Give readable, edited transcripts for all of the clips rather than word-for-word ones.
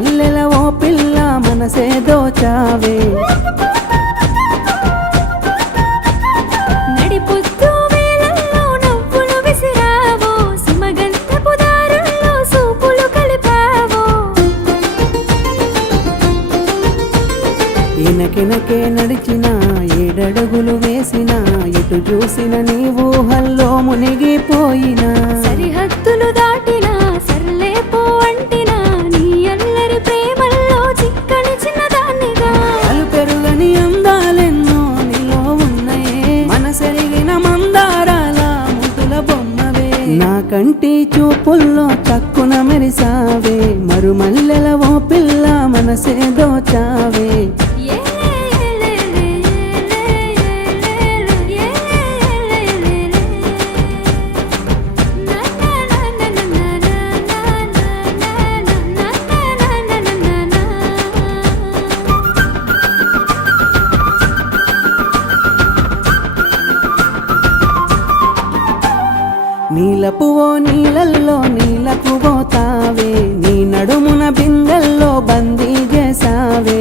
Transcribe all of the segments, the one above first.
మరుమల్లెల ఓ పిల్ల మనసే దోచావే. నడిపొద్దు వేళల్లో నవ్వులు విసిరావో, సుమగంధపు దారుల్లో సూపులు కలిపావో. ఇనకినకే నడిచిన ఏడడుగులు వేసిన, ఎటు చూసిన నీ ఊహల్లో మునిగిపోయినా. సరిహద్దులు దాటిన సర్లే పో అంటినా, నీ అల్లరి ప్రేమల్లో చిక్కని చిన్నదాన్నిగా. అలు పెరుగని అందాలెన్నో నీలో ఉన్నయే, మనసెరిగిన మందారాల ముద్దుల బొమ్మవే. నా కంటి చూపుల్లో చక్కున మెరిసావే, మరుమల్లెల ఓ పిల్ల మనసే దోచావే. నీలపు ఓ నీళ్ళల్లో నీలకు పోతావే, నీ నడుమున బిందెల్లో బందీ చేసావే.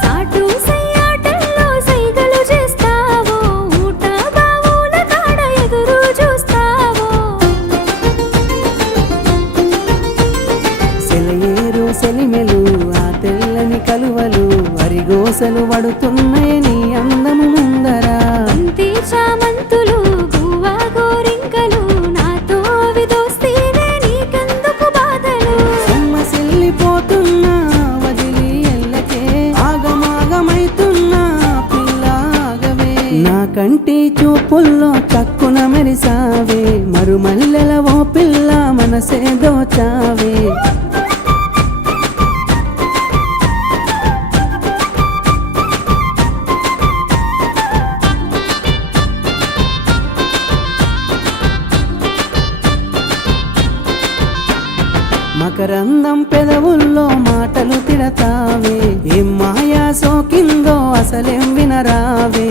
సాటు సయ్యాటల్లో సైగలు చేస్తావో, ఊట బావుల కాడ ఎదురు చూస్తావో. సెలయేరు సెలిమెలు ఆ తెల్లని కలువలు, అరిగోసలు పడుతున్నాయి నీ అందము ముందరా. బంతి చామంతులు గువ్వా గోరింకలు, నాతో విదోస్తేనే నీకెందుకు బాధలు. సొమ్మసిల్లిపోతున్నా వదిలి ఎల్లకే, ఆగమాగమైతున్నా పిల్లాగవే. నా కంటి చూపుల్లో చక్కున మెరిసావే, మరుమల్లెల ఓ పిల్ల మనసే దోచావే. మకరందం పెదవుల్లో మాటలు తిడతావే, ఏం మాయా సోకిందో అసలేం వినరావే.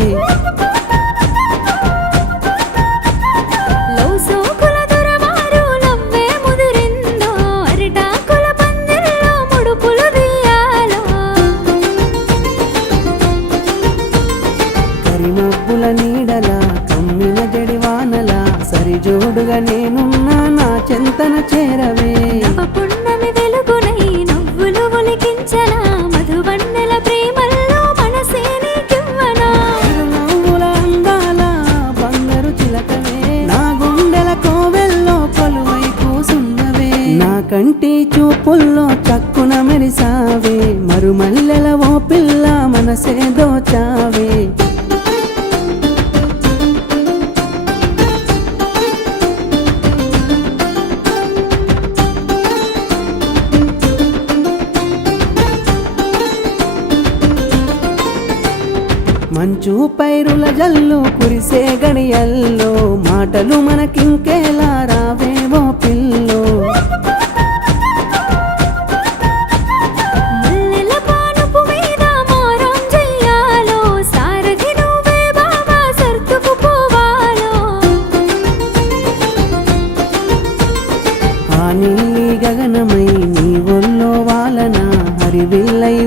లవ్ సోకుల దొరవారు నవ్వే ముదిరిందో, అరిటాకుల పందిరిలో ముడుపులు తీయాలో. కరిమబ్బుల నీడల కమ్మిన జడివానల, సరిజోడుగా నేనున్నా నా చెంతన చేరవే. పున్నమి వెలుగునై నవ్వులు ఒలికించనా, మధువన్నెల ప్రేమల్లో మనసే నీకివ్వనా. చిరునవ్వుల అందాల బంగారు చిలకవే, నా గుండెల కోవెల్లో కొలువై కూసున్నవే. నా కంటి చూపుల్లో చక్కున మెరిసావే, మరుమల్లెల ఓ పిల్ల మనసే దోచావే. మంచు పైరుల జల్లు కురిసే గడియల్లో, మాటలు మనకింకేలా రావేవో పిల్లో. మల్లెల పానుపు మీద మారం చెయ్యాలో, సారథి నువ్వే బావా సర్దుకు పోవాలో. ఆ నీలి గగనమై నీ ఒళ్ళో వాలన, హరివిల్లై